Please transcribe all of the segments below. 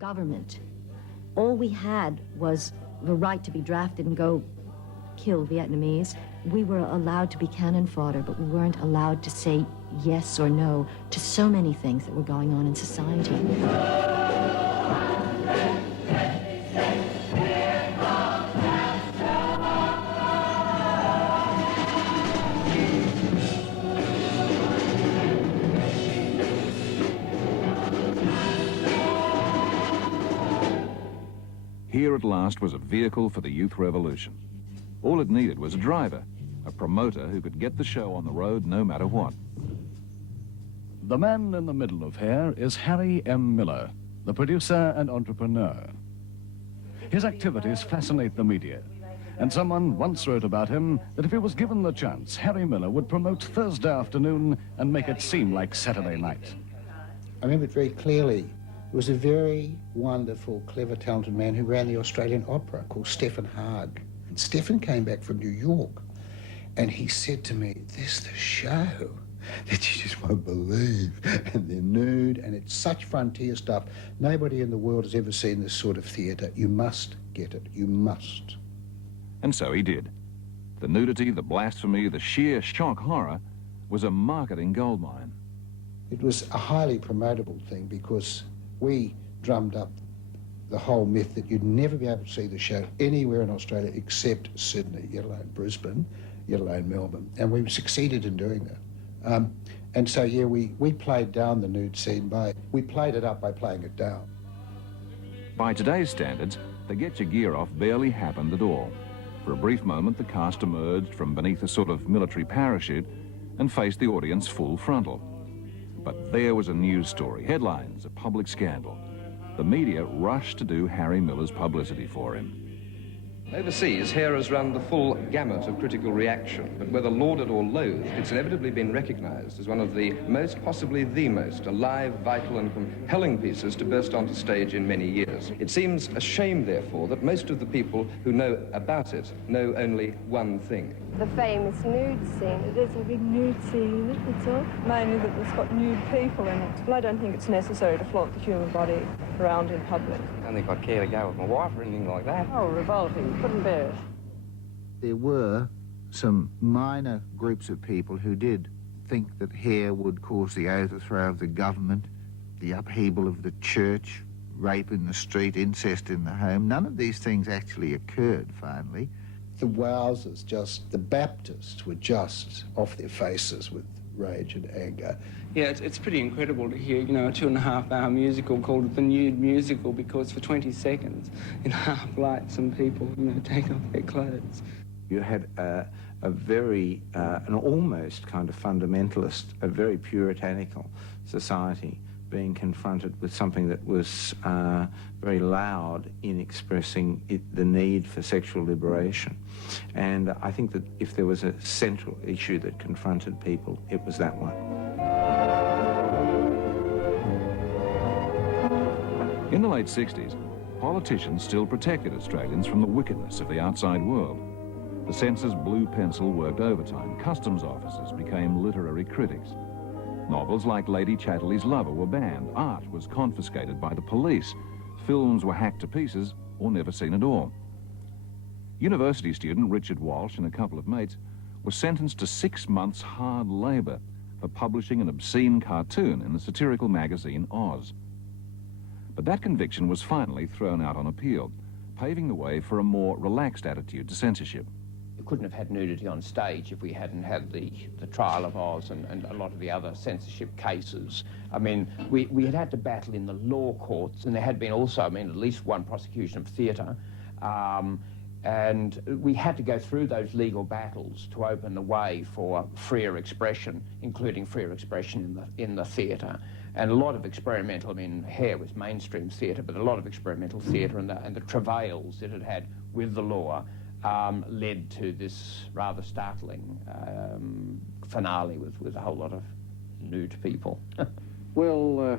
government. All we had was the right to be drafted and go kill Vietnamese. We were allowed to be cannon fodder, but we weren't allowed to say yes or no to so many things that were going on in society. Here at last was a vehicle for the youth revolution. All it needed was a driver, a promoter who could get the show on the road no matter what. The man in the middle of here is Harry M. Miller, the producer and entrepreneur. His activities fascinate the media, and someone once wrote about him that if he was given the chance, Harry Miller would promote Thursday afternoon and make it seem like Saturday night. I remember it very clearly. It was a very wonderful, clever, talented man who ran the Australian Opera called Stephen Haag. And Stephen came back from New York and he said to me, "This is the show that you just won't believe." And they're nude and it's such frontier stuff. Nobody in the world has ever seen this sort of theatre. You must get it. You must. And so he did. The nudity, the blasphemy, the sheer shock horror was a marketing goldmine. It was a highly promotable thing because we drummed up the whole myth that you'd never be able to see the show anywhere in Australia except Sydney, yet alone Brisbane, yet alone Melbourne. And we succeeded in doing that. And so, yeah, we played down the nude scene we played it up by playing it down. By today's standards, the get your gear off barely happened at all. For a brief moment, the cast emerged from beneath a sort of military parachute and faced the audience full frontal. But there was a news story, headlines, a public scandal. The media rushed to do Harry Miller's publicity for him. Overseas, Hare has run the full gamut of critical reaction, but whether lauded or loathed, it's inevitably been recognised as one of the most, possibly the most, alive, vital and compelling pieces to burst onto stage in many years. It seems a shame, therefore, that most of the people who know about it know only one thing. The famous nude scene. It is a big nude scene, isn't it? It's all mainly that it's got nude people in it. Well, I don't think it's necessary to flaunt the human body around in public. I don't think I'd care to go with my wife or anything like that. Oh, revolting. Couldn't bear it. There were some minor groups of people who did think that Hare would cause the overthrow of the government, the upheaval of the church, rape in the street, incest in the home. None of these things actually occurred, finally. The wowsers, the Baptists were just off their faces with rage and anger. Yeah, it's pretty incredible to hear, you know, a 2.5-hour musical called The Nude Musical because for 20 seconds, in half light, some people, you know, take off their clothes. You had a very, an almost kind of fundamentalist, a very puritanical society being confronted with something that was very loud in expressing the need for sexual liberation. And I think that if there was a central issue that confronted people, it was that one. In the late 60s, politicians still protected Australians from the wickedness of the outside world. The censor's blue pencil worked overtime. Customs officers became literary critics. Novels like Lady Chatterley's Lover were banned. Art was confiscated by the police. Films were hacked to pieces or never seen at all. University student Richard Walsh and a couple of mates were sentenced to 6 months hard labour for publishing an obscene cartoon in the satirical magazine Oz. But that conviction was finally thrown out on appeal, paving the way for a more relaxed attitude to censorship. You couldn't have had nudity on stage if we hadn't had the trial of Oz and a lot of the other censorship cases. I mean, we had to battle in the law courts, and there had been also, I mean, at least one prosecution of theatre, and we had to go through those legal battles to open the way for freer expression, including freer expression in the theatre. And a lot of experimental, I mean, Hare was mainstream theatre, but a lot of experimental theatre and the travails it had had with the law led to this rather startling finale with a whole lot of nude people. Well,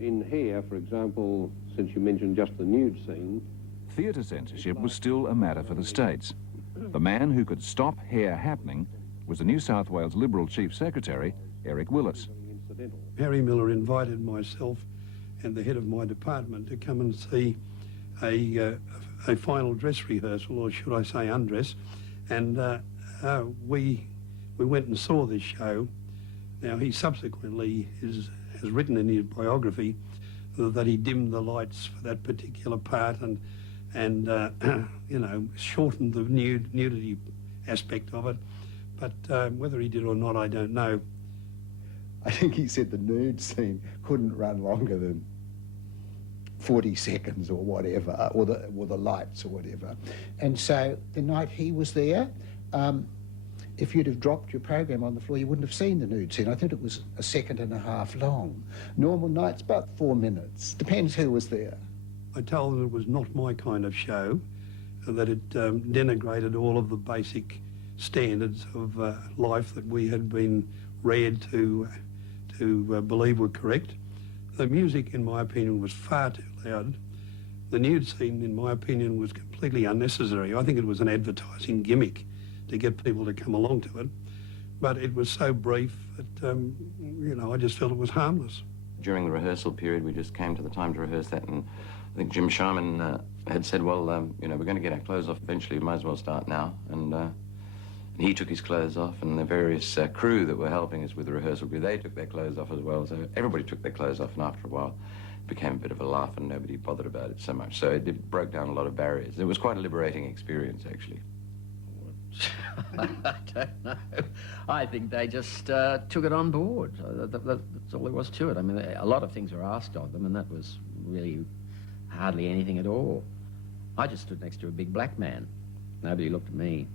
in Hare, for example, since you mentioned just the nude scene... Theatre censorship was still a matter for the states. The man who could stop Hare happening was the New South Wales Liberal Chief Secretary, Eric Willis. Harry Miller invited myself and the head of my department to come and see a final dress rehearsal, or should I say undress, and we went and saw this show. Now, he subsequently has written in his biography that he dimmed the lights for that particular part and you know, shortened the nudity aspect of it. But whether he did or not, I don't know. I think he said the nude scene couldn't run longer than 40 seconds or whatever, or the lights or whatever. And so the night he was there, if you'd have dropped your program on the floor, you wouldn't have seen the nude scene. I think it was 1.5 seconds long. Normal nights, about 4 minutes. Depends who was there. I told them it was not my kind of show, that it denigrated all of the basic standards of life that we had been reared to believe were correct. The music, in my opinion, was far too loud. The nude scene, in my opinion, was completely unnecessary. I think it was an advertising gimmick to get people to come along to it. But it was so brief that, you know, I just felt it was harmless. During the rehearsal period, we just came to the time to rehearse that, and I think Jim Sharman had said, well, you know, we're going to get our clothes off eventually, we might as well start now. And he took his clothes off, and the various crew that were helping us with the rehearsal, they took their clothes off as well. So everybody took their clothes off, and after a while, it became a bit of a laugh, and nobody bothered about it so much. So it broke down a lot of barriers. It was quite a liberating experience, actually. I don't know. I think they just took it on board. That's all there was to it. I mean, a lot of things were asked of them, and that was really hardly anything at all. I just stood next to a big black man. Nobody looked at me.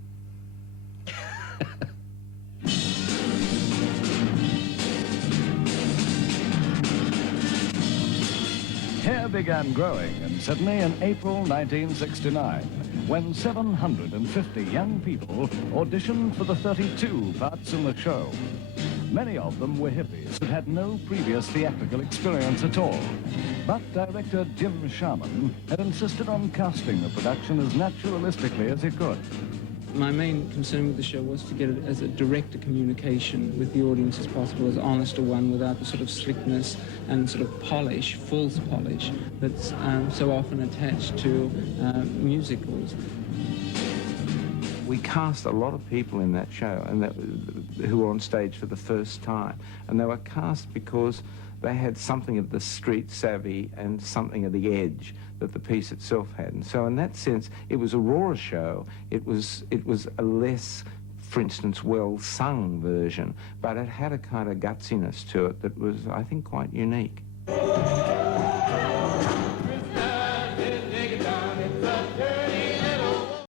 Hair began growing in Sydney in April 1969, when 750 young people auditioned for the 32 parts in the show. Many of them were hippies who had no previous theatrical experience at all. But director Jim Sharman had insisted on casting the production as naturalistically as he could. My main concern with the show was to get it as a direct a communication with the audience as possible, as honest a one, without the sort of slickness and sort of polish, false polish, that's so often attached to musicals. We cast a lot of people in that show, and who were on stage for the first time, and they were cast because they had something of the street savvy and something of the edge that the piece itself had. And so in that sense, it was a rawer show. It was a less, for instance, well-sung version, but it had a kind of gutsiness to it that was, I think, quite unique.